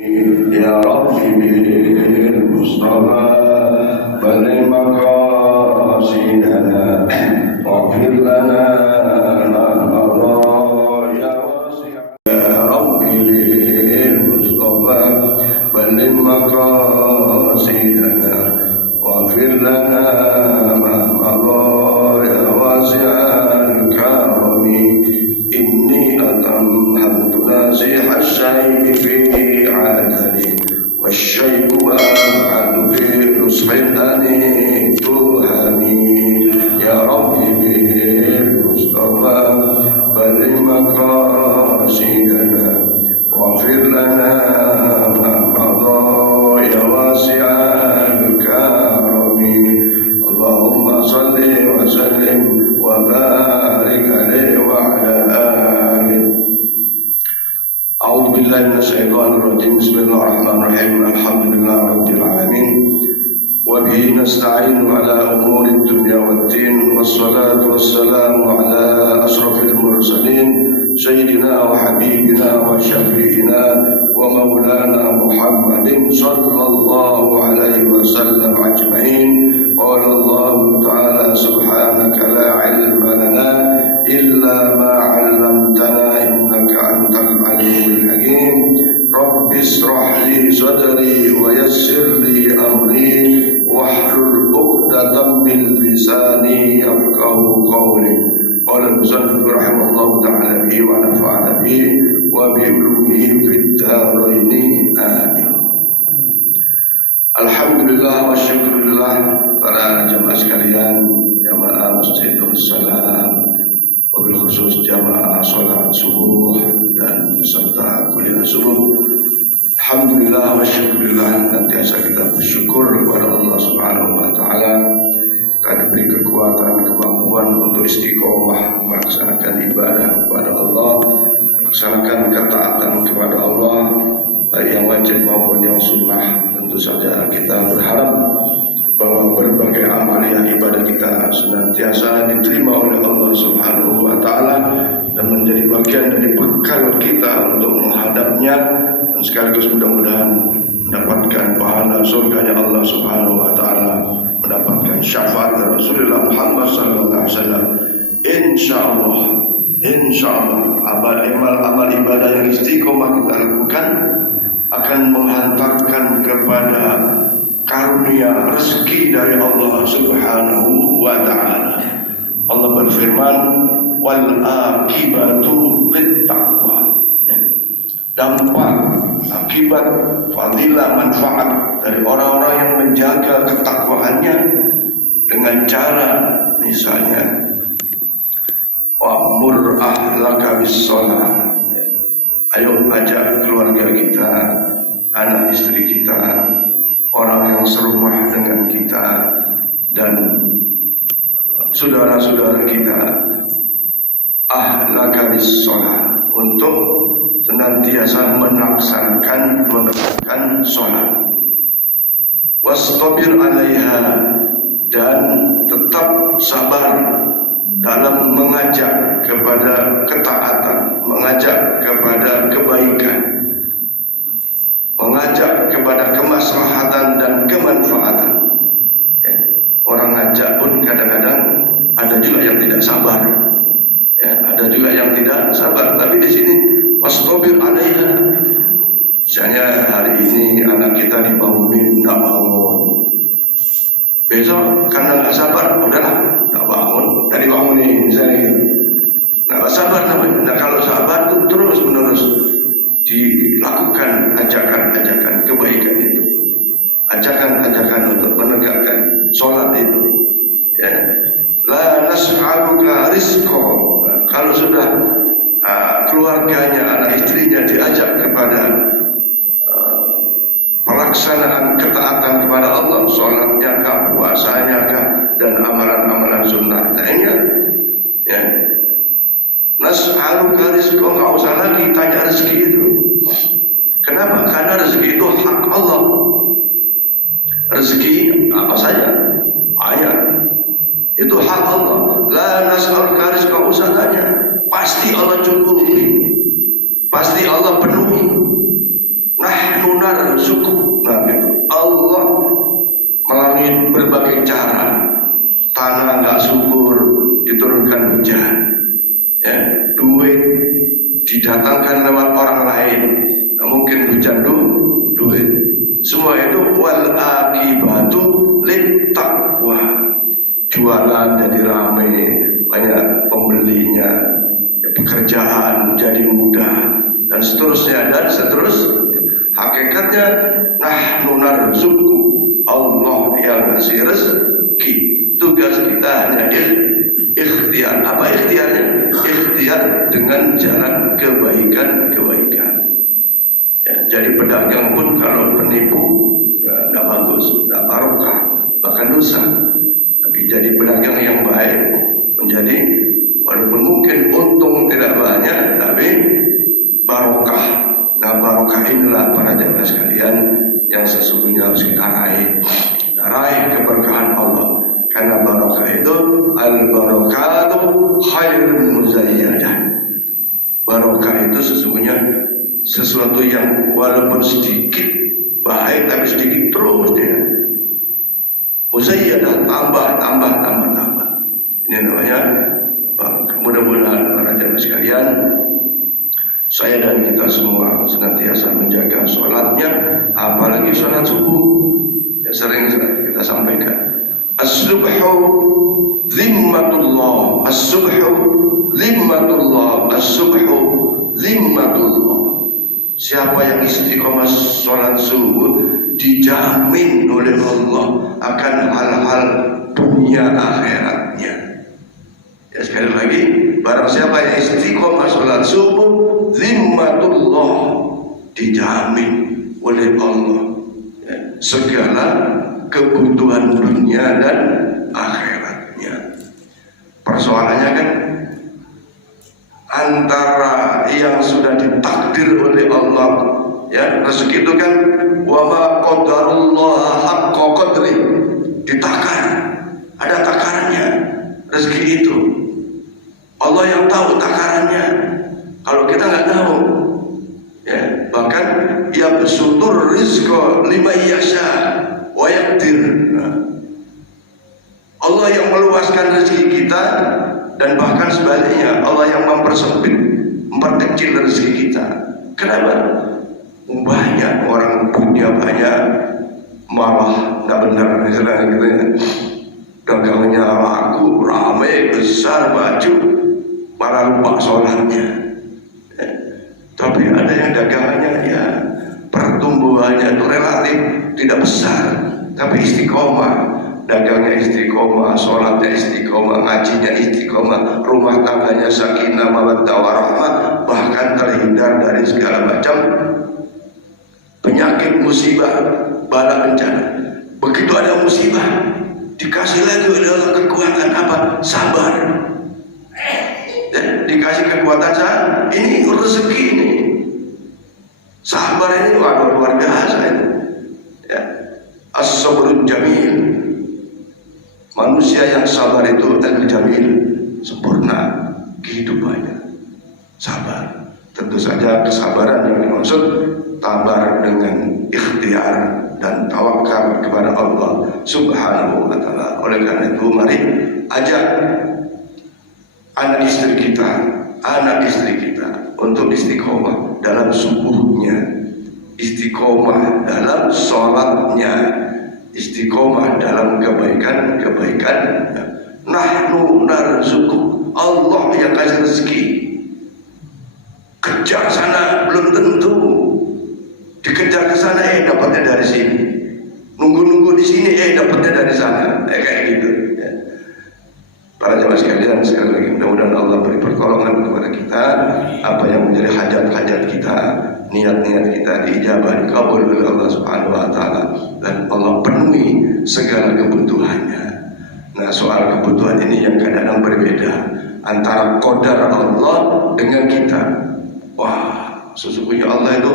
يا ربي بالمصطفى بلغ مقاصدنا واغفر لنا ما مضى يا واسع يا ربي بالمصطفى بلغ مقاصدنا واغفر لنا ما مضى يا واسع الكرم إني أتممت ناسح الشيء في عدلي والشيء أبعد في نصح الأني تهمي يا ربي بالمصطفى بلغ مقاصدنا واغفر لنا ما مضى يا واسع الكرم اللهم صل وسلم وبارك عليه وعلى آله. أعوذ بالله من الشيطان الرجيم. بسم الله الرحمن الرحيم. الحمد لله رب العالمين وبه نستعين على أمور الدنيا والدين والصلاة والسلام على أشرف المرسلين سيدنا وحبيبنا وشفيعنا ومولانا محمد صلى الله عليه وسلم أجمعين. قال الله تعالى سبحانك لا علم لنا إلا ما علمتنا إنك أنت العليم الحكيم. رب اشرح لي صدري ويسر لي أمري واحلل عقدة من لساني يفقهوا قولي. قال المصنف رحمه الله تعالى به ونفعنا به وبعلومه في الدارين آمين. Alhamdulillah wa syukurillah para jamaah sekalian, jamaah Masjid Salam, wabil khusus jamaah sholat subuh dan peserta kuliah subuh. Alhamdulillah wa syukurillah, nantiasa kita bersyukur kepada Allah Subhanahu wa Ta'ala karena diberi kekuatan, kemampuan untuk istiqomah melaksanakan ibadah kepada Allah, melaksanakan ketaatan kepada Allah, baik yang wajib maupun yang sunnah. Tentu saja kita berharap bahwa berbagai amalan ibadah kita senantiasa diterima oleh Allah Subhanahu wa Ta'ala dan menjadi bagian dari bekal kita untuk menghadapnya, dan sekaligus mudah-mudahan mendapatkan pahala surganya Allah Subhanahu wa Ta'ala, mendapatkan syafaat dari Rasulullah Muhammad sallallahu alaihi wasallam. Insyaallah amal ibadah yang istiqomah kita lakukan akan menghantarkan kepada karunia rezeki dari Allah Subhanahu wa Ta'ala. Allah berfirman, wal akibatu littaqwa. Dampak, akibat, fadilah, manfaat dari orang-orang yang menjaga ketakwaannya dengan cara misalnya wa'mur ahlaka bis-shalah. Ayo ajak keluarga kita, anak istri kita, orang yang serumah dengan kita, dan saudara-saudara kita, ahlaka bis-shalah, untuk senantiasa melaksanakan sholat. Wastabir 'alaiha, dan tetap sabar dalam mengajak kepada ketaatan, mengajak kepada kebaikan, mengajak kepada kemaslahatan dan kemanfaatan. Orang ngajak pun kadang-kadang ada juga yang tidak sabar, ada juga yang tidak sabar. Tapi di sini wastabir 'alaiha. Misalnya hari ini anak kita dibangunin, nggak bangun. Besok karena nggak sabar, udahlah, nggak bangun, nggak dibangunin, misalnya gitu. Nggak sabar namanya. Nah, kalau sabar itu terus-menerus dilakukan ajakan-ajakan kebaikan itu, ajakan-ajakan untuk menegakkan sholat itu. Ya. La nas'aluka rizqa. Nah, kalau sudah keluarganya, anak istrinya diajak kepada pelaksanaan ketaatan kepada Allah, sholatnya kah, puasanya kah, dan amalan-amalan sunnah lainnya, ya, nas'aluka rizqa, nggak usah lagi tanya rezeki itu. Kenapa? Karena rezeki itu hak Allah. Rezeki apa saja, ayat itu hak Allah. La nas'aluka rizqa, usah tanya, pasti Allah cukupi, pasti Allah penuhi. Nah, nahnu narzuquk. Nah gitu. Allah melalui berbagai cara, tanah nggak subur diturunkan hujan, ya, duit didatangkan lewat orang lain, nggak mungkin hujan duit. Semua itu wal akibatu lit taqwa. Jualan jadi ramai, banyak pembelinya, ya, pekerjaan jadi mudah, dan seterusnya dan seterusnya. Hakikatnya nahnu narzuquk, Allah yang ngasih rezeki. Tugas kita hanya ikhtiar. Apa ikhtiarnya? Ikhtiar dengan jalan kebaikan-kebaikan. Ya, jadi pedagang pun kalau penipu nggak bagus, nggak barokah, bahkan dosa. Tapi jadi pedagang yang baik, menjadi walaupun mungkin untung tidak banyak, tapi barokah. Nah, barokah inilah para jamaah sekalian yang sesungguhnya harus kita raih. Kita raih keberkahan Allah. Karena barokah itu al-barakatu khairun muzayyadah. Barokah itu sesungguhnya sesuatu yang walaupun sedikit baik, tapi sedikit terus dia. Muzayyadah, tambah. Ini namanya barokah. Mudah-mudahan para jamaah sekalian, saya dan kita semua senantiasa menjaga sholatnya, apalagi sholat subuh. Ya, sering kita sampaikan, as-subhu zimmatullah, as-subhu zimmatullah, as-subhu zimmatullah. Siapa yang istiqomah sholat subuh dijamin oleh Allah akan hal-hal dunia akhiratnya. Ya, sekali lagi, barang siapa yang istiqomah sholat subuh, zimmatullah, dijamin oleh Allah, ya, segala kebutuhan dunia dan akhiratnya. Persoalannya kan antara yang sudah ditakdir oleh Allah, ya, rezeki itu kan wa ma qadarullah haqqa qadri, ditakar, ada takarannya rezeki itu. Allah yang tahu takarannya, kalau kita nggak tahu, ya. Bahkan ya besutur rizqa liman yasha wa yaqdir. Allah yang meluaskan rezeki kita, dan bahkan sebaliknya Allah yang mempersempit, memperkecil rezeki kita. Kenapa? Banyak orang punya banyak, malah nggak benar, misalnya gitu ya. Dagangnya laku, ramai, besar, baju, malah lupa sholatnya. Tapi ada yang dagangannya ya pertumbuhannya itu relatif tidak besar, tapi istiqomah. Dagangnya istiqomah, sholatnya istiqomah, ngajinya istiqomah, rumah tangganya sakinah mawaddah warahmah, bahkan terhindar dari segala macam penyakit, musibah, bala bencana. Begitu ada musibah, dikasih lagi adalah kekuatan apa? Sabar. Dikasih kekuatan sabar. Ini rezeki ini. Sabar ini luar biasa ini. Ya. As-sabrul jamil. Manusia yang sabar itu al-jamil, sempurna kehidupannya. Sabar. Tentu saja kesabaran yang dimaksud tabar dengan ikhtiar dan tawakal kepada Allah Subhanahu wa ta'ala. Oleh karena itu mari ajak anak istri kita untuk istiqomah dalam subuhnya, istiqomah dalam sholatnya, istiqomah dalam kebaikan. Nahnu narzuquk, Allah yang kasih rezeki. Kejar sana belum tentu, dikejar ke sana dapatnya dari sini, nunggu di sini dapatnya dari sana, kayak gitu ya. Para jemaah sekalian, sekali lagi mudah-mudahan Allah beri pertolongan kepada kita. Apa yang menjadi hajat-hajat kita, niat-niat kita diijabah, dikabul oleh Allah Subhanahu wa ta'ala, dan Allah penuhi segala kebutuhannya. Nah, soal kebutuhan ini yang kadang-kadang berbeda antara qadar Allah dengan kita. Wah, sesungguhnya Allah itu,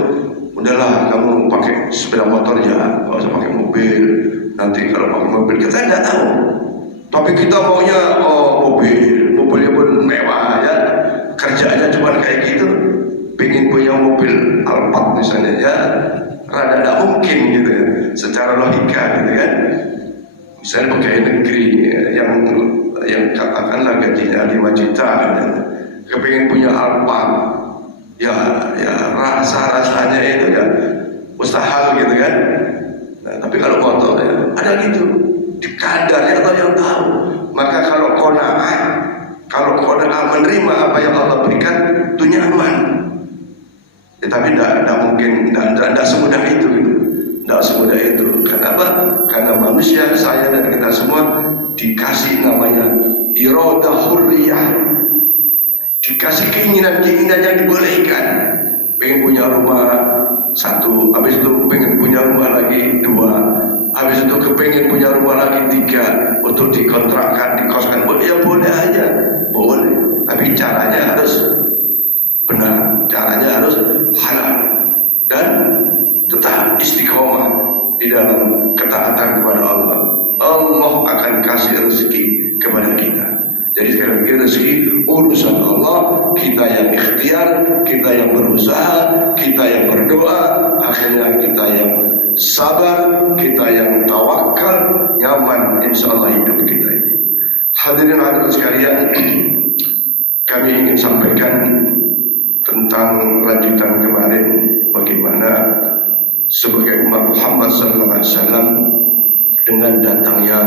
udahlah kamu pakai sepeda motor ya, nggak usah pakai mobil. Nanti kalau pakai mobil kita tidak tahu, tapi kita maunya mobilnya pun mewah ya, kerjanya cuma kayak gitu, pengen punya mobil Alphard misalnya ya, rada tidak mungkin gitu ya, secara logika gitu kan. Misalnya pegawai negeri yang katakanlah gajinya 5 juta, kepengen punya Alphard, ya rasanya itu ya mustahil gitu kan. Nah, tapi kalau motor ya, ada gitu di kadarnya atau yang tahu. Maka kalau qanaah menerima apa yang Allah berikan itu nyaman. Ya, tapi tidak mungkin, tidak semudah itu gitu. Tidak semudah itu. Kenapa? Karena manusia, saya dan kita semua dikasih namanya iradah hurriyah, dikasih keinginan-keinginan yang dibolehkan. Pengen punya rumah 1, habis itu pengen punya rumah lagi 2, habis itu kepengen punya rumah lagi 3 untuk dikontrakkan, dikoskan. Ya boleh aja, boleh. Tapi caranya harus benar, caranya harus halal dan tetap istiqomah di dalam ketaatan kepada Allah. Allah akan kasih rezeki kepada kita. Jadi sekali lagi, rezeki urusan Allah. Kita yang ikhtiar, kita yang berusaha, kita yang berdoa, akhirnya kita yang sabar, kita yang tawakal, nyaman insya Allah hidup kita ini. Hadirin hadirat sekalian, kami ingin sampaikan tentang lanjutan kemarin, bagaimana sebagai umat Muhammad SAW dengan datangnya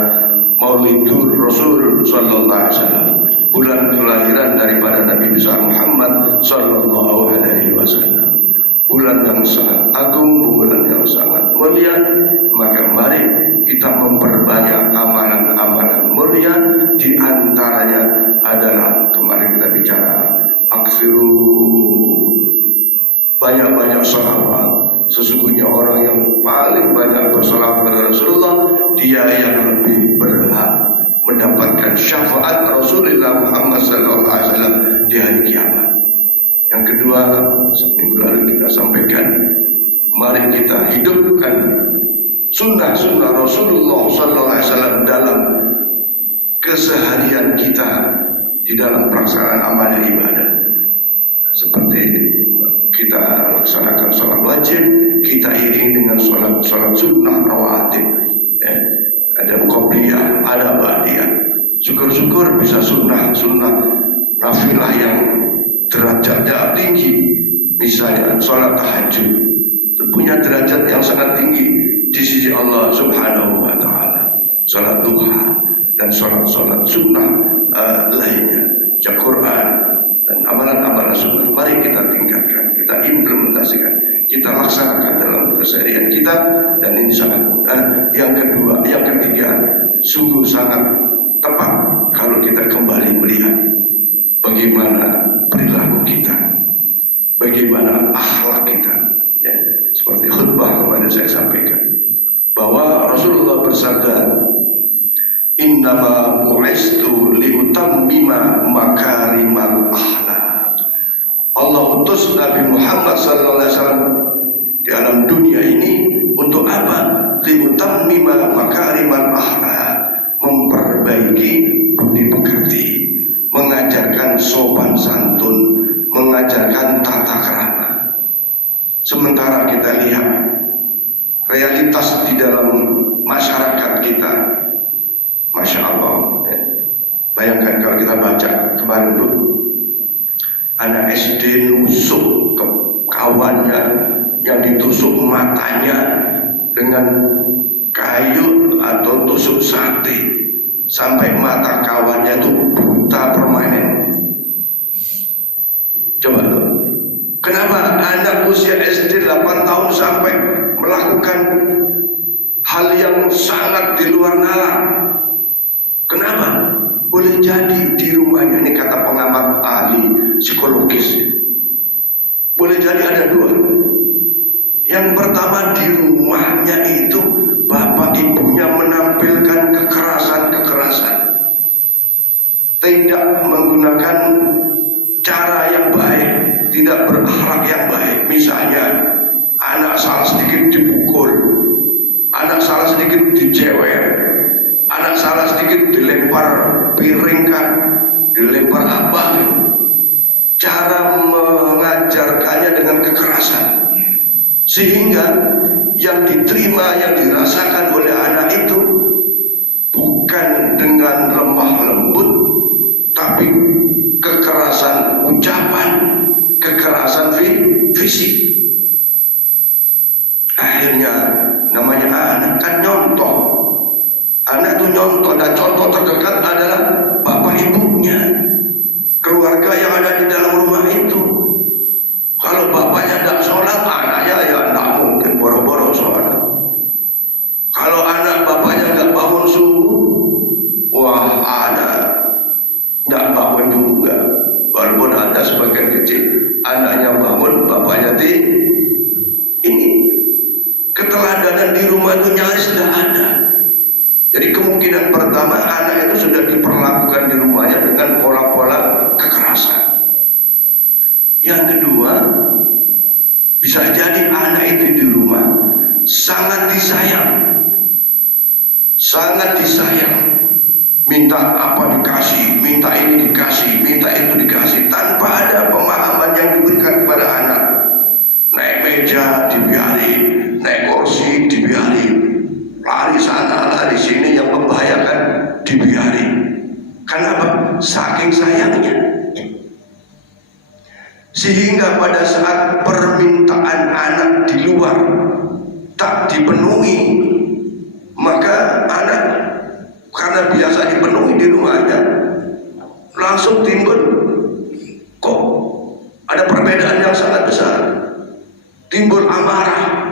Maulidur Rasul Sallallahu Alaihi Wasallam, bulan kelahiran daripada Nabi besar Muhammad Sallallahu Alaihi Wasallam, bulan yang sangat agung, bulan yang sangat mulia. Maka mari kita memperbanyak amalan-amalan mulia. Di antaranya adalah kemarin kita bicara aksiru, banyak-banyak sholawat. Sesungguhnya orang yang paling banyak bersolawat kepada Rasulullah, dia yang lebih berhak mendapatkan syafaat Rasulullah Muhammad SAW di hari kiamat. Yang kedua, seminggu lalu kita sampaikan, mari kita hidupkan sunnah-sunnah Rasulullah SAW dalam keseharian kita di dalam pelaksanaan amal ibadah. Seperti kita laksanakan sholat wajib, kita iringi dengan sholat sunnah rawatib, ya. Ada qobliyah, ada ba'diyah. Syukur-syukur bisa sunnah nafilah yang derajatnya tinggi. Misalnya sholat tahajud, itu punya derajat yang sangat tinggi di sisi Allah Subhanahu wa Ta'ala. Sholat duha dan sholat sunnah lainnya, baca Quran dan amalan-amalan sunnah. Mari kita tingkatkan, kita implementasikan, kita laksanakan dalam keseharian kita, dan ini sangat mudah. Yang ketiga, sungguh sangat tepat kalau kita kembali melihat bagaimana perilaku kita, bagaimana akhlak kita, ya. Seperti khutbah kemarin saya sampaikan bahwa Rasulullah bersabda, innama bu'istu liutammima makarimal akhlak. Allah utus Nabi Muhammad SAW di alam dunia ini untuk apa? Liutammima makarimal akhlak, memperbaiki budi pekerti, mengajarkan sopan santun, mengajarkan tata krama. Sementara kita lihat realitas di dalam masyarakat kita, Masya Allah, ya. Bayangkan kalau kita baca kemarin tuh, anak SD nusuk ke kawannya yang ditusuk matanya dengan kayu atau tusuk sate sampai mata kawannya itu buta permanen. Coba tuh, kenapa anak usia SD 8 tahun sampai melakukan hal yang sangat di luar nalar? Kenapa? Boleh jadi di rumahnya, ini kata pengamat ahli psikologis, boleh jadi ada dua. Yang pertama, di rumahnya itu bapak ibunya menampilkan kekerasan-kekerasan, tidak menggunakan cara yang baik, tidak berakhlak yang baik. Misalnya anak salah sedikit dipukul, anak salah sedikit dijewer, anak salah sedikit dilempar piring kan, dilempar apa gitu. Cara mengajarkannya dengan kekerasan, sehingga yang diterima, yang dirasakan oleh anak itu bukan dengan lemah lembut, tapi kekerasan ucapan, kekerasan fisik. Akhirnya namanya anak kan nyontoh. Anak itu nyontoh, dan contoh terdekat adalah bapak ibunya, keluarga yang ada di dalam rumah itu. Kalau bapaknya tidak sholat, anaknya ya tidak mungkin boro-boro sholat. Kalau anak bapaknya nggak bangun subuh, wah anak nggak bangun juga. Walaupun ada sebagian kecil anaknya bangun, bapaknya ini keteladanan di rumah itu nyaris tidak ada. Jadi kemungkinan pertama anak itu sudah diperlakukan di rumahnya dengan pola-pola kekerasan. Yang kedua, bisa jadi anak itu di rumah sangat disayang, minta apa dikasih, minta ini dikasih, minta itu dikasih, tanpa ada pemahaman yang diberikan kepada anak. Naik meja dibiarin, naik kursi dibiarin, lari sana lari sini yang membahayakan dibiarin. Kenapa? Saking sayangnya. Sehingga pada saat permintaan anak di luar tak dipenuhi, maka anak karena biasa dipenuhi di rumahnya langsung timbul, kok ada perbedaan yang sangat besar, timbul amarah.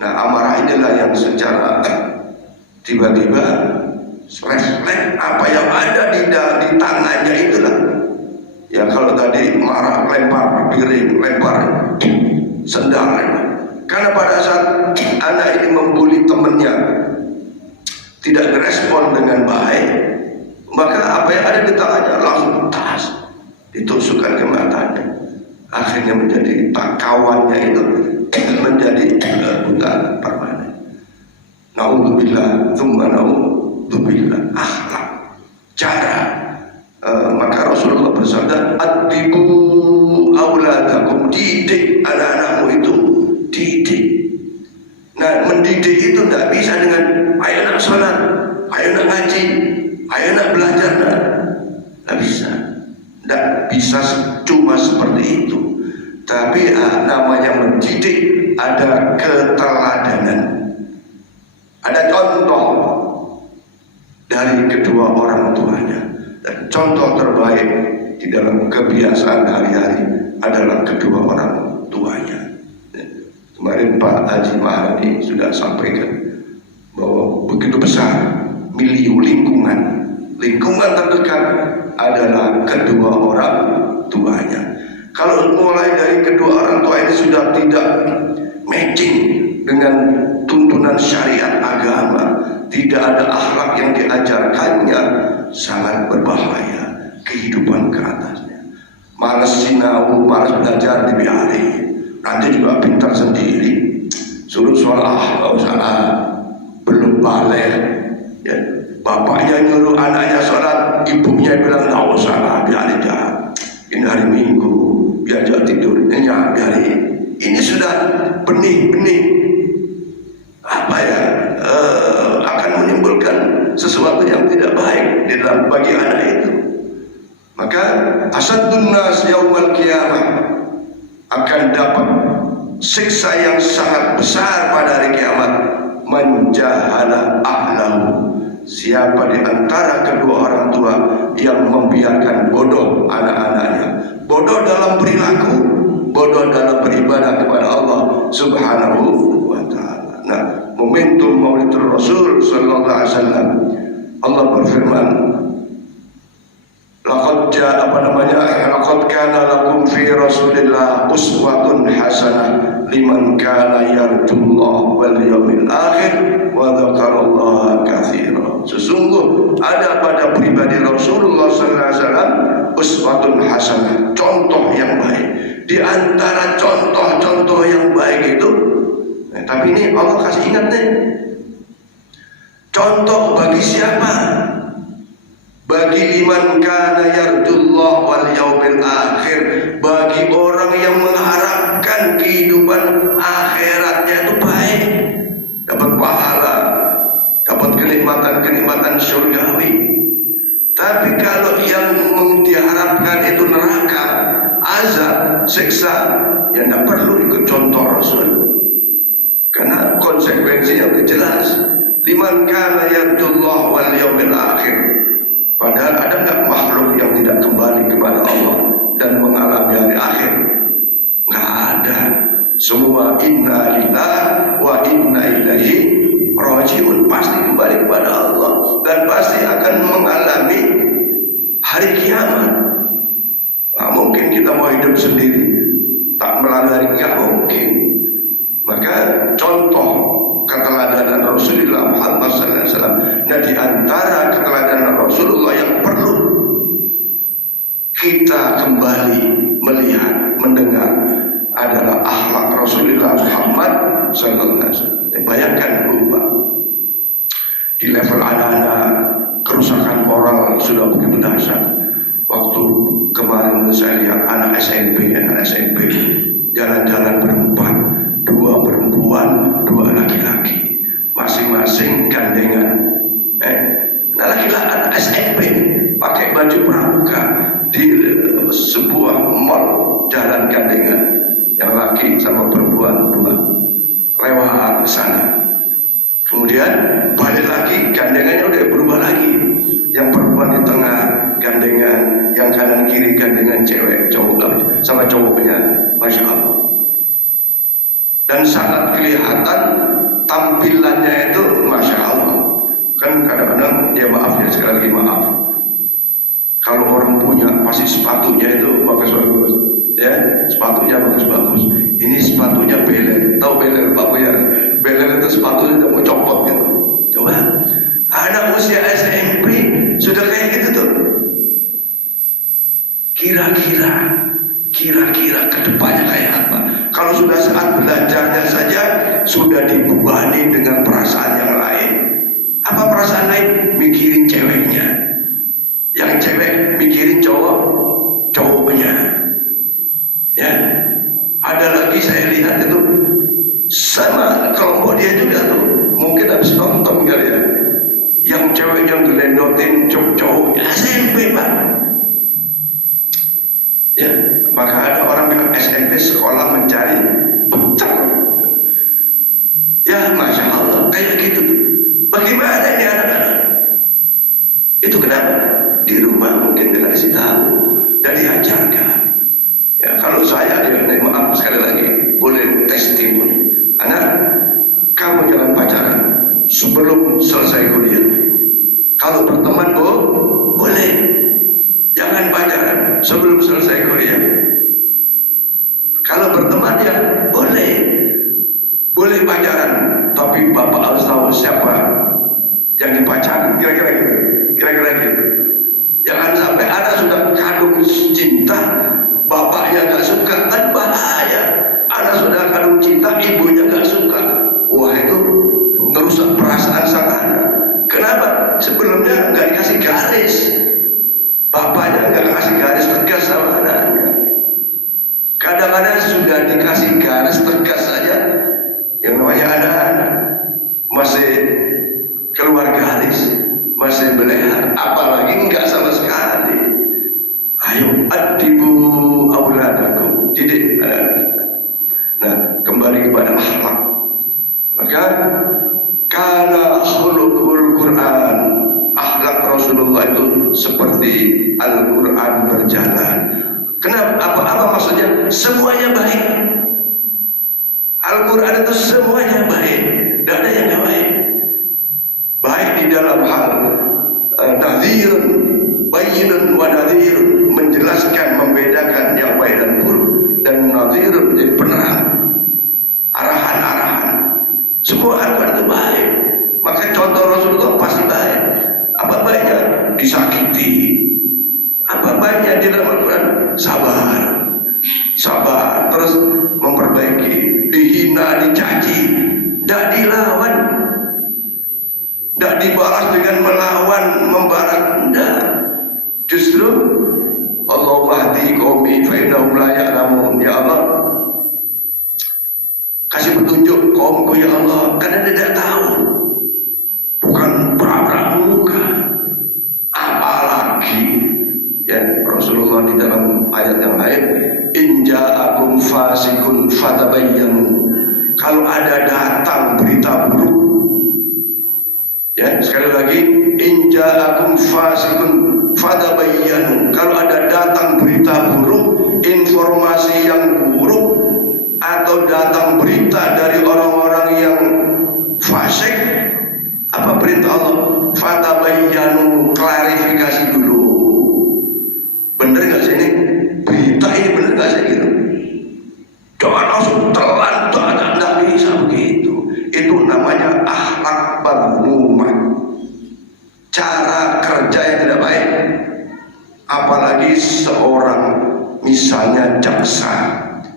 Nah, amarah inilah yang secara tiba-tiba refleks apa yang ada di tangannya itulah. Ya kalau tadi marah lempar piring, lempar sendal. Karena pada saat anak ini membuli temannya tidak direspon dengan baik, maka apa yang ada di tangannya langsung tas ditusukkan ke matanya. Akhirnya menjadi kawannya itu menjadi buta permanen. Naudzubillah, tsumma naudzubillah. Akhlak, cara. Maka Rasulullah bersabda, "Adibu auladakum," didik anak-anakmu itu, didik. Nah, mendidik itu tidak bisa dengan ayo nak sholat, ayo nak ngaji, ayo nak belajar, tidak bisa. Tidak bisa cuma seperti itu. Tapi namanya mendidik ada keteladanan, ada contoh dari kedua orang tuanya. Dan contoh terbaik di dalam kebiasaan hari-hari adalah kedua orang tuanya. Kemarin Pak Haji Maharani sudah sampaikan bahwa begitu besar milieu lingkungan terdekat adalah kedua orang tuanya. Kalau mulai dari kedua orang tua ini sudah tidak matching dengan tuntunan syariat agama, tidak ada akhlak yang diajarkannya, sangat berbahaya kehidupan ke atasnya. Malas sinau, malas belajar dibiarin, nanti juga pintar sendiri, suruh sholat nggak usah, belum balik ya. Bapaknya nyuruh anaknya sholat, ibunya bilang nggak usah, biarin aja, ini hari Minggu, biar tidur, biarin. Ini sudah benih-benih apa ya, akan menimbulkan sesuatu yang tidak baik di dalam bagi anak itu. Maka asaddun nas yaumal qiyamah, akan dapat siksa yang sangat besar pada hari kiamat. Menjahala ahlahu, siapa di antara kedua orang tua yang membiarkan bodoh anak-anaknya, bodoh dalam perilaku, bodoh dalam beribadah kepada Allah Subhanahu wa ta'ala. Nah, momentum Maulid Rasul sallallahu alaihi wasallam, Allah berfirman, laqad kana lakum fi Rasulillah uswatun hasanah liman kana yarjullah wal yawmil akhir wa dzakarallaha katsira. Sesungguh ada pada pribadi Rasulullah sallallahu alaihi wasallam uswatun hasanah, contoh yang baik. Di antara contoh-contoh yang baik itu, tapi ini Allah kasih ingat nih, contoh bagi siapa? Bagi liman kana yarjullah wal yaumil akhir, bagi orang yang mengharapkan kehidupan kenikmatan surgawi. Tapi kalau yang diharapkan itu neraka, azab, siksa, ya tidak perlu ikut contoh Rasul, karena konsekuensinya sudah jelas. Liman kana yarjullah wal yaumil akhir. Padahal ada nggak makhluk yang tidak kembali kepada Allah dan mengalami hari akhir? Nggak ada. Semua inna lillahi wa inna ilaihi rajiun, pasti kembali kepada Allah dan pasti akan mengalami hari kiamat. Nah, mungkin kita mau hidup sendiri tak melalui hari, nggak mungkin. Maka contoh keteladanan Rasulullah Muhammad SAW, nah di antara keteladanan Rasulullah yang perlu kita kembali melihat, mendengar adalah akhlak Rasulullah Muhammad SAW. Bayangkan Bu, Pak, di level anak-anak kerusakan moral sudah begitu dahsyat. Waktu kemarin saya lihat anak SMP jalan-jalan berempat, 2 perempuan, 2 laki-laki, masing-masing gandengan. Laki-laki anak SMP pakai baju pramuka di sebuah mall, jalan gandengan, yang laki sama perempuan 2 lewat ke sana. Kemudian balik lagi, gandengannya udah berubah lagi. Yang perempuan di tengah gandengan, yang kanan kiri gandengan cewek, cowok sama cowoknya, masya Allah. Dan sangat kelihatan tampilannya itu, masya Allah. Kan kadang-kadang, ya maaf ya, sekali lagi maaf, kalau orang punya pasti sepatunya itu bagus-bagus, ya sepatunya bagus-bagus. Ini sepatunya beler, tahu beler Pak Boyar? Beler itu sepatunya udah mau copot gitu. Coba anak usia SMP sudah kayak gitu tuh. Kira-kira kedepannya kayak apa? Kalau sudah saat belajarnya saja sudah dibebani dengan perasaan yang lain. Apa perasaan lain? Mikirin ceweknya. Yang cewek mikirin cowoknya. Ya. Ada lagi saya lihat itu sama kelompok dia juga tuh, mungkin habis nonton kali ya, yang cewek yang gelendotin cowok SMP Pak. Ya, maka ada orang bilang SMP sekolah mencari pacar. Ya masya Allah, kayak gitu tuh. Bagaimana ini anak-anak? Itu kenapa? Di rumah mungkin tidak dikasih tahu dan diajarkan. Ya, kalau saya, maaf sekali lagi, boleh testimoni. Anak, kamu jangan pacaran sebelum selesai kuliah. Kalau berteman boleh, jangan pacaran sebelum selesai kuliah. Kalau berteman ya boleh pacaran, tapi bapak harus tahu siapa yang dipacaran. Kira-kira gitu. Jangan sampai anak sudah kandung cinta, bapaknya gak suka, kan bahaya. Anak sudah kandung cinta, ibunya gak suka. Wah, itu ngerusak perasaan sang anak. Kenapa? Sebelumnya gak dikasih garis. Bapaknya gak kasih garis tegas sama anaknya. Kadang-kadang sudah dikasih garis tegas saja, yang namanya anak-anak masih keluar garis, masih belehar, apalagi enggak sama sekali. Ayo adibu auladakum, didik anak-anak kita. Nah, kembali kepada akhlak. Maka kana khuluqul Quran, akhlak Rasulullah itu seperti Al-Quran berjalan. Kenapa? Apa maksudnya? Semuanya baik. Al-Quran itu semuanya baik, tidak ada yang nggak baik. Baik di dalam hal nadhirun, bayyinun wa nadhirun, menjelaskan, membedakan yang baik dan buruk, dan nadhirun menjadi penerang, arahan-arahan. Semua Al-Quran itu baik. Maka contoh Rasulullah pasti baik. Apa baiknya? Disakiti. Apa baiknya di dalam Al-Quran? Sabar, terus memperbaiki. Dihina, dicaci, tidak dilawan, tidak dibalas dengan melawan, membalas, tidak. Justru Allah mahdi qaumi fa innahum la ya'lamun. Ya Allah, kasih petunjuk kaumku ya Allah, karena dia tidak tahu. Bukan berabrak di dalam ayat yang lain, in ja'akum fasikun fatabayyanu. Kalau ada datang berita buruk, ya sekali lagi, in ja'akum fasikun fatabayyanu. Kalau ada datang berita buruk, informasi yang buruk, atau datang berita dari orang-orang yang fasik, apa perintah Allah? Fatabayyanu, klarifikasi dulu. Bener nggak sih ini? Berita ini bener nggak sih gitu? Jangan langsung telan, tidak bisa begitu. Itu namanya akhlak madmumah, cara kerja yang tidak baik. Apalagi seorang misalnya jaksa,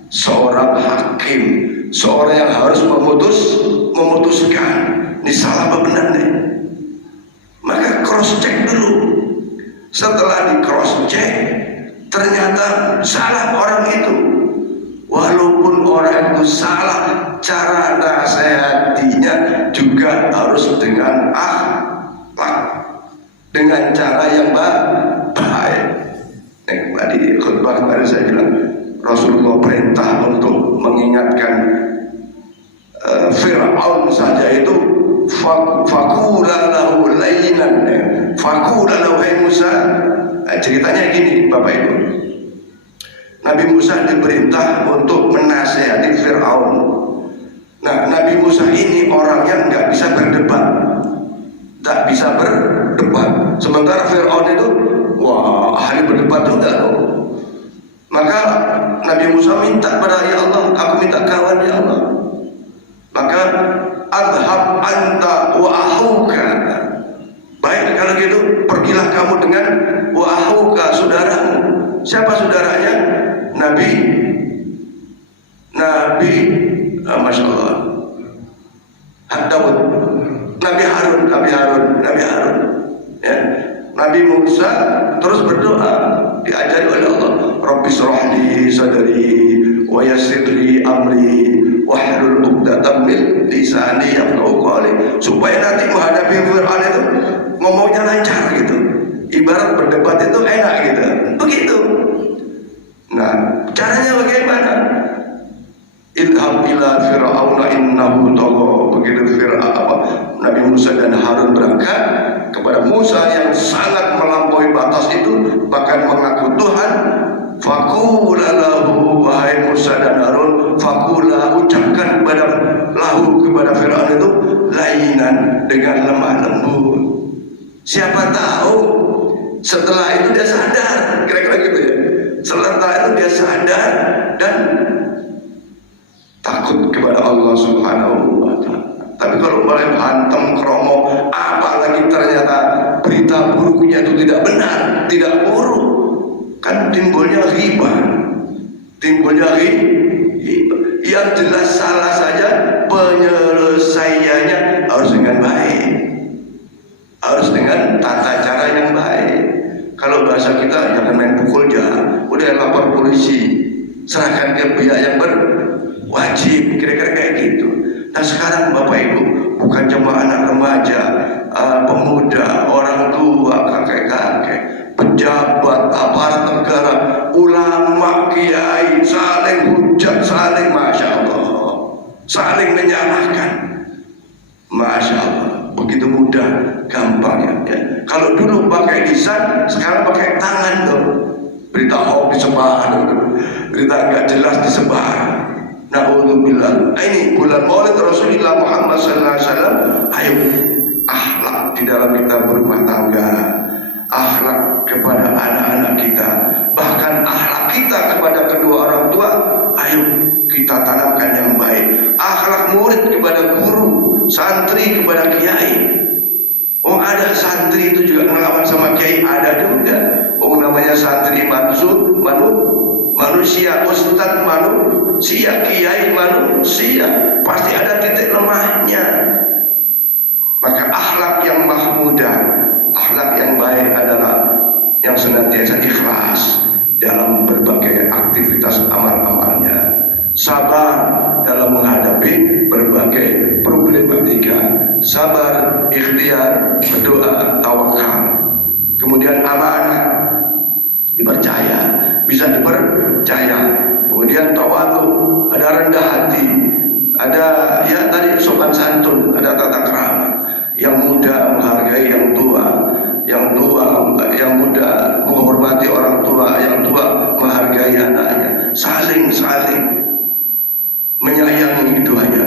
seorang hakim, seorang yang harus memutuskan ini salah apa benar nih, maka cross check dulu. Setelah di cross check ternyata salah orang itu, walaupun orang itu salah, cara nasihatinya juga harus dengan akhlak, dengan cara yang baik. Tadi khutbah kemarin saya bilang, Rasulullah perintah untuk mengingatkan Fir'aun saja itu, fakula lahu layyinan, fakula lahu Musa. Ceritanya gini Bapak Ibu, Nabi Musa diperintah untuk menasihati Fir'aun. Nah, Nabi Musa ini orangnya nggak bisa berdebat, tak bisa berdebat. Sementara Fir'aun itu wah ahli berdebat juga loh. Maka Nabi Musa minta pada ya Allah, aku minta kawan ya Allah. Maka adhab anta wa ahuka. Baik kalau gitu, pergilah kamu dengan wa ahuka, saudaramu. Siapa saudaranya? Masya Allah, Daud, Nabi Harun. Ya. Nabi Musa terus berdoa, diajari oleh Allah, Rabbi shrah li sadri wa yassir li amri wahlul 'uqdatam min lisani yafqahu qawli, supaya nanti menghadapi Fir'aun itu ngomongnya lancar gitu. Ibarat berdebat itu enak gitu. Begitu. Nah, caranya bagaimana? Idhab ila fir'auna innahu tagha. Begitu Nabi Musa dan Harun berangkat kepada Musa yang sangat melampaui batas itu, bahkan mengaku Tuhan. Faqula lahu, wahai Musa dan Harun, faqula, ucapkan kepada Fir'aun itu lainan, dengan lemah lembut. Siapa tahu setelah itu dia sadar, kira-kira gitu ya. Setelah itu dia sadar dan takut kepada Allah Subhanahu wa Ta'ala. Tapi kalau mulai hantam kromo, apalagi ternyata berita buruknya itu tidak benar, tidak buruk, kan timbulnya ghibah. Yang jelas salah saja, penyelesaiannya harus dengan baik, harus dengan tata cara yang baik. Kalau bahasa kita jangan main pukul aja, udah lapor polisi, serahkan ke pihak yang berwajib, kira-kira kayak gitu. Nah sekarang Bapak Ibu, bukan cuma anak remaja, pemuda, orang tua, kakek-kakek, pejabat, aparat negara, ulama, kiai, saling hujat, saling Masya Allah, saling menyalahkan. Masya Allah, begitu mudah, gampang ya. Kalau dulu pakai lisan, sekarang pakai tangan tuh. Berita hoax disebar, berita nggak jelas disebar. Na'udzubillah. Ini bulan Maulid Rasulullah Muhammad SAW. Ayo, akhlak di dalam kita berumah tangga, akhlak kepada anak-anak kita, bahkan akhlak kita kepada kedua orang tua. Ayo kita tanamkan yang baik. Akhlak murid kepada guru, santri kepada kiai. Oh ada santri itu juga melawan sama kiai, ada juga. Oh namanya santri manusia, ustadz manusia, kiai manusia, pasti ada titik lemahnya. Maka akhlak yang mahmudah, akhlak yang baik adalah yang senantiasa ikhlas dalam berbagai aktivitas amal-amalnya, sabar dalam menghadapi berbagai problematika, sabar, ikhtiar, berdoa, tawakal. Kemudian amanah, dipercaya, bisa dipercaya. Kemudian tawadu, ada rendah hati, ada ya tadi sopan santun, ada tata krama. Yang muda menghargai yang tua, yang muda menghormati orang tua, yang tua menghargai anaknya, saling menyayangi keduanya.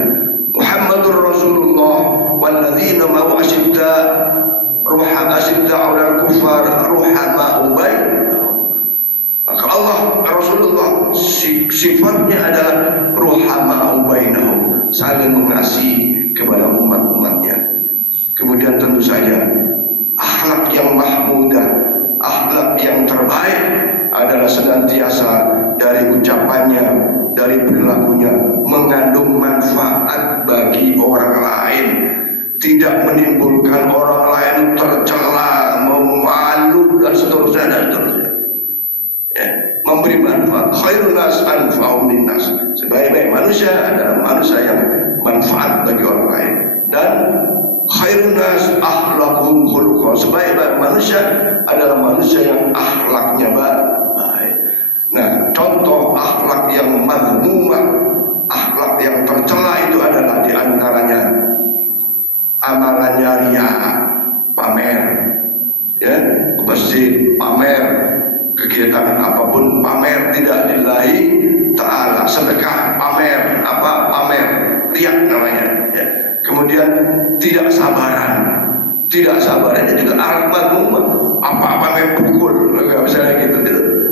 Muhammadur Rasulullah walladzina ma'ahu asyidda 'alal kuffar ruhama'u bainahum. Maka Allah Rasulullah sifatnya adalah ruhama'u bainahum, saling mengasihi kepada umat-umatnya. Kemudian tentu saja akhlak yang mahmudah, akhlak yang terbaik adalah senantiasa dari ucapannya, dari perilakunya mengandung manfaat bagi orang lain, tidak menimbulkan orang lain tercela, memalu dan seterusnya. Ya, memberi manfaat. Khairun nas anfa'u linnas. Sebaik-baik manusia adalah manusia yang manfaat bagi orang lain. Dan khairun nas akhlaquhum khuluqan. Sebaik-baik manusia adalah manusia yang akhlaknya baik. Nah, contoh akhlak yang mazmumah, akhlak yang tercela itu adalah diantaranya amalannya riya, pamer, ya, ke masjid pamer, kegiatan apapun pamer, tidak lillahi ta'ala, sedekah pamer, pamer, riya namanya, ya. Kemudian tidak sabarannya juga akhlak mazmumah, apa-apa main pukul, misalnya gitu,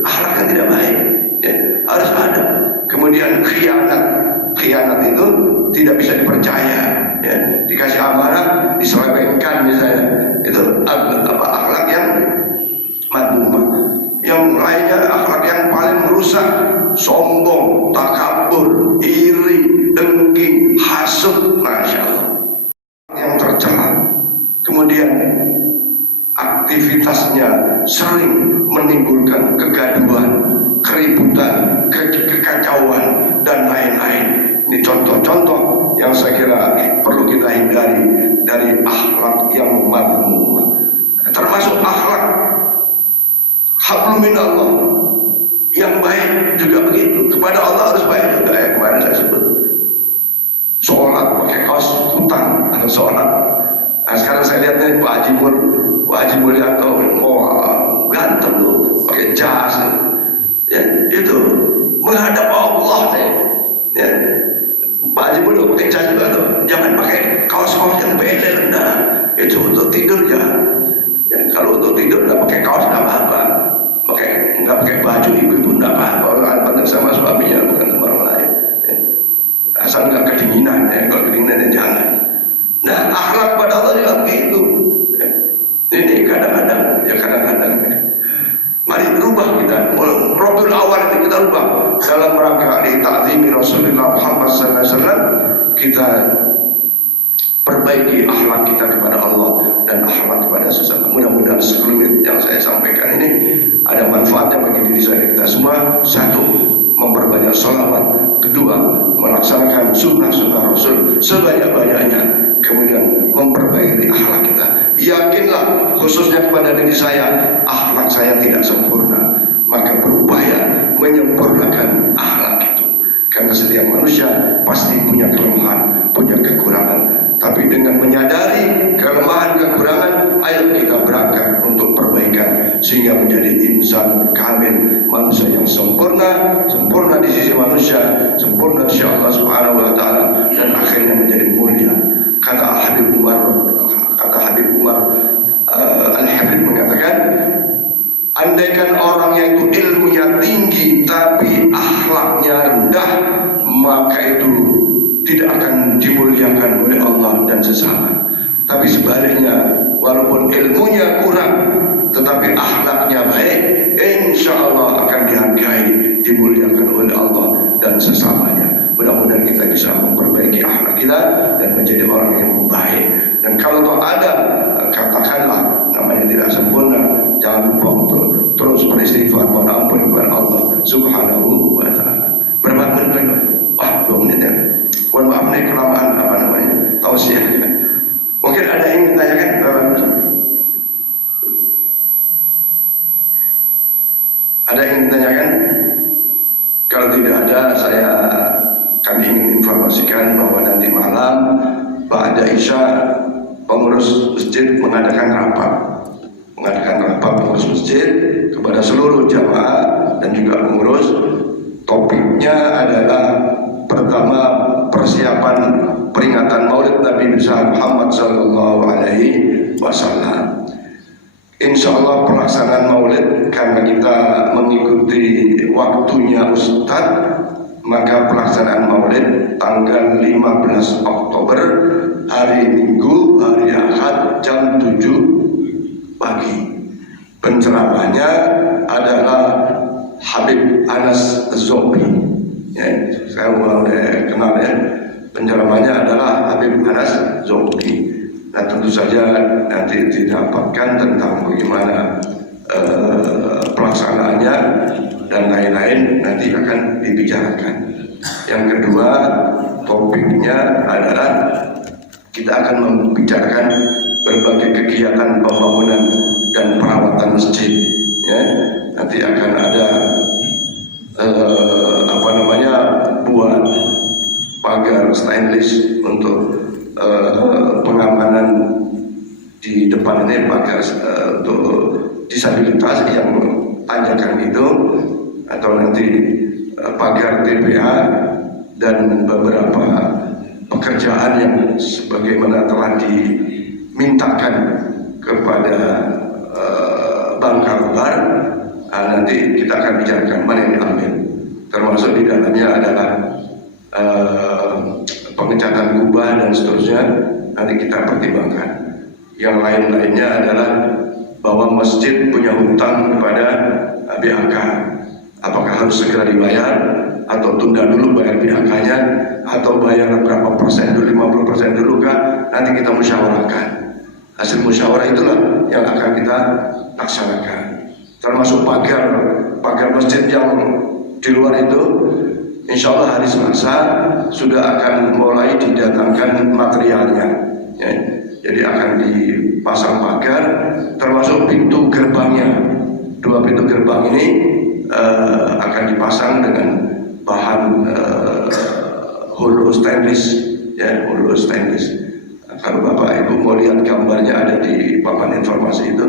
akhlaknya tidak baik, ya, harus ada. Kemudian khianat itu tidak bisa dipercaya, ya, dikasih amanah diselewengkan misalnya, itu akhlak yang mazmumah. Yang lainnya akhlak yang paling merusak, sombong, takabur, iri, dengki, hasud, masya Allah, yang tercela. Kemudian aktivitasnya sering menimbulkan kegaduhan, keributan, kekacauan dan lain-lain. Ini contoh-contoh yang saya kira perlu kita hindari dari akhlak yang mazmumah. Termasuk akhlak hablum minallah yang baik juga begitu. Kepada Allah harus baik juga, ya, kemarin saya sebut. Sholat pakai kaos kutang atau sholat. Nah, sekarang saya lihat nih Pak Haji Mulyanto, wah ganteng tuh, pakai jas, ya, itu menghadap Allah nih, ya. Pak Haji Mulyanto pakai jas juga tuh, jangan pakai kaos-kaos yang belel, nah, itu untuk tidur ya. Ya, kalau untuk tidur nggak pakai kaos nggak apa-apa, nggak pakai baju ibu-ibu nggak apa-apa, orang penting sama suaminya bukan sama orang lain, ya. Asal nggak kedinginan, ya, kalau kedinginan ya jangan. Nah, akhlak pada Allah juga begitu. Ini kadang-kadang. Mari berubah kita. Rabiul Awal ini kita ubah dalam rangka di ta'zimi Rasulullah Muhammad SAW. Kita perbaiki akhlak kita kepada Allah dan akhlak kepada sesama. Mudah-mudahan sekelumit yang saya sampaikan ini ada manfaatnya bagi diri saya, kita semua. Satu, memperbanyak sholawat. Kedua, melaksanakan sunnah-sunnah Rasul sebanyak-banyaknya. Kemudian memperbaiki akhlak kita. Yakinlah khususnya kepada diri saya, akhlak saya tidak sempurna, maka berupaya menyempurnakan akhlak itu. Karena setiap manusia pasti punya kelemahan, punya kekurangan. Tapi dengan menyadari kelemahan kekurangan, ayo kita berangkat untuk perbaikan sehingga menjadi insan kamil, manusia yang sempurna di sisi manusia, sempurna di sisi Allah Subhanahu wa taala, dan akhirnya menjadi mulia. Kata Habib Umar Al-Habib mengatakan, andaikan orang yang itu ilmunya tinggi tapi akhlaknya rendah, maka itu tidak akan dimuliakan oleh Allah dan sesama. Tapi sebaliknya, walaupun ilmunya kurang tetapi akhlaknya baik, insya Allah akan dihargai, dimuliakan oleh Allah dan sesamanya. Mudah-mudahan kita bisa memperbaiki akhlak kita dan menjadi orang yang baik. Dan kalau ada, katakanlah namanya tidak sempurna, jangan lupa untuk terus beristighfar, mohon ampun kepada Allah Subhanahu wa taala. Berapa menit lagi? Wah, 2 menit ya. Mohon maaf nih kelamaan tausiah. Mungkin ada yang ditanyakan? Ada yang ditanyakan? Kalau tidak ada, kami ingin informasikan bahwa nanti malam ba'da Isya pengurus masjid mengadakan rapat pengurus masjid kepada seluruh jamaah dan juga pengurus. Topiknya adalah pertama, persiapan peringatan Maulid Nabi besar Muhammad sallallahu alaihi wasallam. Insya Allah pelaksanaan Maulid, karena kita mengikuti waktunya Ustadz, maka pelaksanaan Maulid tanggal 15 Oktober hari Minggu, hari Ahad jam 7 pagi. Penceramahnya adalah Habib Anas Zombie. Ya, saya boleh kenal ya. Penceramahnya adalah Habib Anas Zombie. Nah, tentu saja nanti didapatkan tentang bagaimana pelaksanaannya dan lain-lain nanti akan dibicarakan. Yang kedua, topiknya adalah kita akan membicarakan berbagai kegiatan pembangunan dan perawatan masjid. Ya, nanti akan ada buat pagar stainless untuk pengamanan di depan ini, pagar untuk disabilitas yang tanjakan itu, atau nanti pagar TPA dan beberapa pekerjaan yang sebagaimana telah dimintakan kepada Bangka Luar. Nanti kita akan bicarakan mana yang diambil, termasuk di dalamnya adalah pengecatan kubah dan seterusnya. Nanti kita pertimbangkan. Yang lain-lainnya adalah bahwa masjid punya hutang kepada BHK, apakah harus segera dibayar atau tunda dulu bayar BHK-nya, atau bayar berapa persen dulu, 50% dulu kah? Nanti kita musyawarahkan. Hasil musyawarah itulah yang akan kita laksanakan. Termasuk pagar masjid yang di luar itu, insya Allah hari Selasa sudah akan mulai didatangkan materialnya. Ya, jadi akan dipasang pagar, termasuk pintu gerbangnya. 2 pintu gerbang ini akan dipasang dengan bahan hollow stainless, ya, hollow stainless. Kalau Bapak Ibu mau lihat gambarnya ada di papan informasi itu,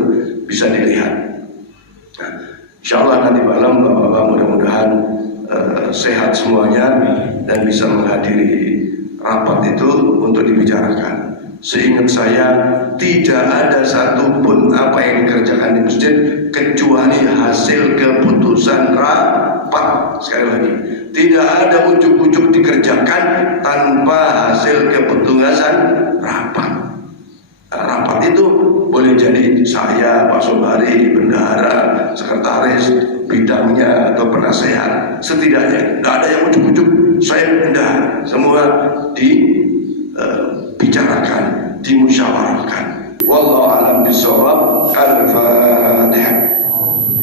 bisa dilihat. Nah, insya Allah nanti malam Bapak-Bapak mudah-mudahan sehat semuanya dan bisa menghadiri rapat itu untuk dibicarakan. Seingat saya tidak ada satupun apa yang dikerjakan di masjid kecuali hasil keputusan rapat. Sekali lagi, tidak ada ujuk-ujuk dikerjakan tanpa hasil keputusan rapat. Rapat itu boleh jadi saya, Pak Sobari, bendahara, sekretaris, bidangnya atau penasehat. Setidaknya tidak ada yang ujuk-ujuk saya bendahara. Semua dibicarakan, dimusyawarahkan. Wallahu a'lam bishawab. Al-Fatihah.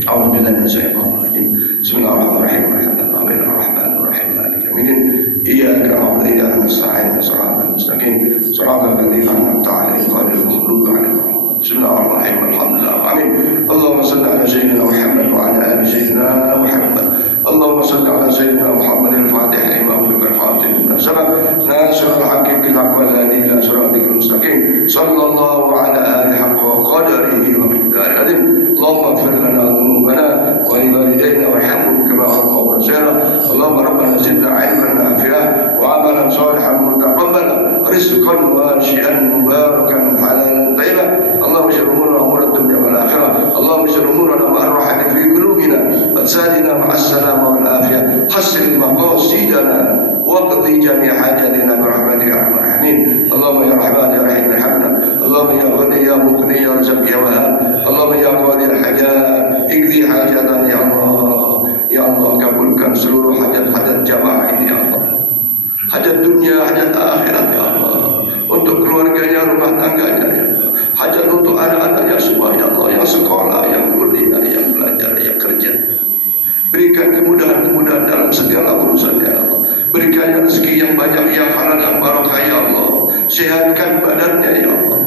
A'udzu billahi minasyaitonir rajim. Bismillahirrahmanirrahim. Alhamdulillahirrahmanirrahim. Maliki yaumiddin. Iyyaka na'budu wa iyyaka nasta'in. Shiratal mustaqim. Shiratal ladzina an'amta 'alaihim ghairil maghdubi 'alaihim. Bismillahirrahmanirrahim. Alhamdulillah. Amin. Allahumma shalli ala sayyidina Muhammad wa ala ali sayyidina Muhammad. Allahumma shalli ala sayyidina Muhammad al-Fatih lima ughliqa al-khatim lima sabaq nasirul haqqi bil haqqi wal hadi ila siratal mustaqim. Sallallahu ala alihi haqqa qadarihi wa miqdarihi azim. Allahumma ighfir lana dhunubana wa li walidayna warhamhum kama rabbayana saghira. Allahumma rabbana zidna 'ilman nafi'a wa 'amalan salihan mutaqabbala rizqan wasi'an mubarakan halalan thayyiban. اللهم اشف امورنا وامور الدنيا والاخره. اللهم اشف امورنا مع الراحه في قلوبنا وتسادنا مع السلامه والعافيه. حسن مقاصدنا واقضي جميع حاجاتنا برحمتك يا ارحم الراحمين. اللهم يا رحمن يا رحيم ارحمنا. اللهم يا غني يا مغني يا رزق يا وهاب. اللهم يا قاضي الحاجات اقضي حاجاتنا يا الله. Ya Allah, kabulkan seluruh hajat-hajat jamaah ini ya Allah. Hajat dunia, hajat akhirat ya Allah. Untuk keluarganya, rumah tangganya ya Allah. Hajat untuk anak-anaknya semua ya Allah, yang sekolah, yang kuliah, yang belajar, yang kerja. Berikan kemudahan-kemudahan dalam segala urusan ya Allah. Berikan rezeki yang banyak, yang halal, yang barakah ya Allah. Sehatkan badannya ya Allah.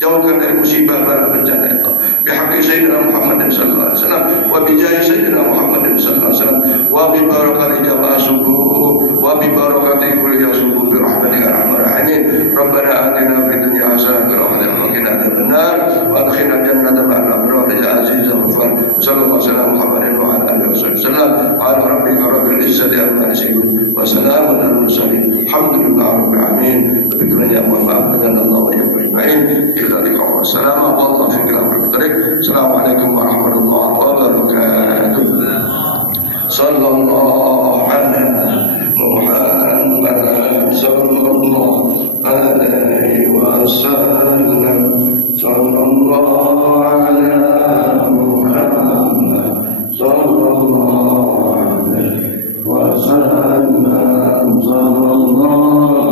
jauhkan dari musibah bala bencana ya Allah. Bihaqqi Sayyidina Muhammad sallallahu alaihi wasallam wa bi jahi Sayyidina Muhammad sallallahu alaihi wasallam wa bi barakati jamaah subuh wa bi barakati kuliah subuh bi rahmatika arhamar rahimin. Rabbana atina fid dunya hasanah wa qina adzabannar wa adkhilna jannata ma'al abrar ya aziz ya ghafar. Sallallahu alaihi wasallam Muhammadin wa ala alihi wasallam wa ala rabbika rabbil izzati amma yasifun wa salamun alal mursalin. Alhamdulillahi rabbil alamin. Fikirnya mohon maaf dan Allah wa iyyakum ajma'in. Assalamualaikum warahmatullahi wabarakatuh. Sallallahu ala Muhammad sallallahu alaihi wasallam. Sallallahu ala Muhammad sallallahu alaihi wasallam. Sallallahu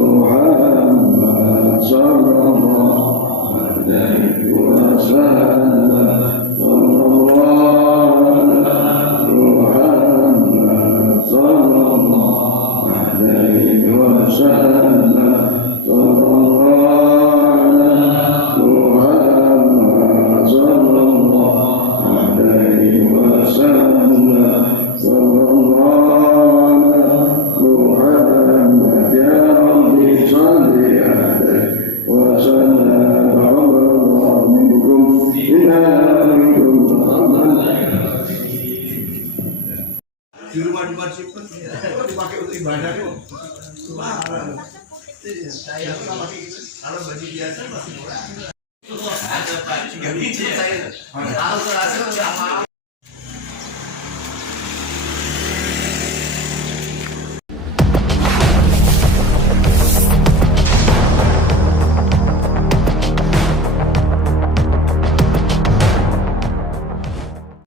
Muhammad sallallahu alaihi wasallam. Muhammad sallallahu alaihi wasallam. Muhammad sallallahu alaihi wasallam. Di rumah simpen dipakai untuk ibadah kok. Saya sama kalau baju biasa masih murah. Ada Pak, juga biji saya. Kalau terasa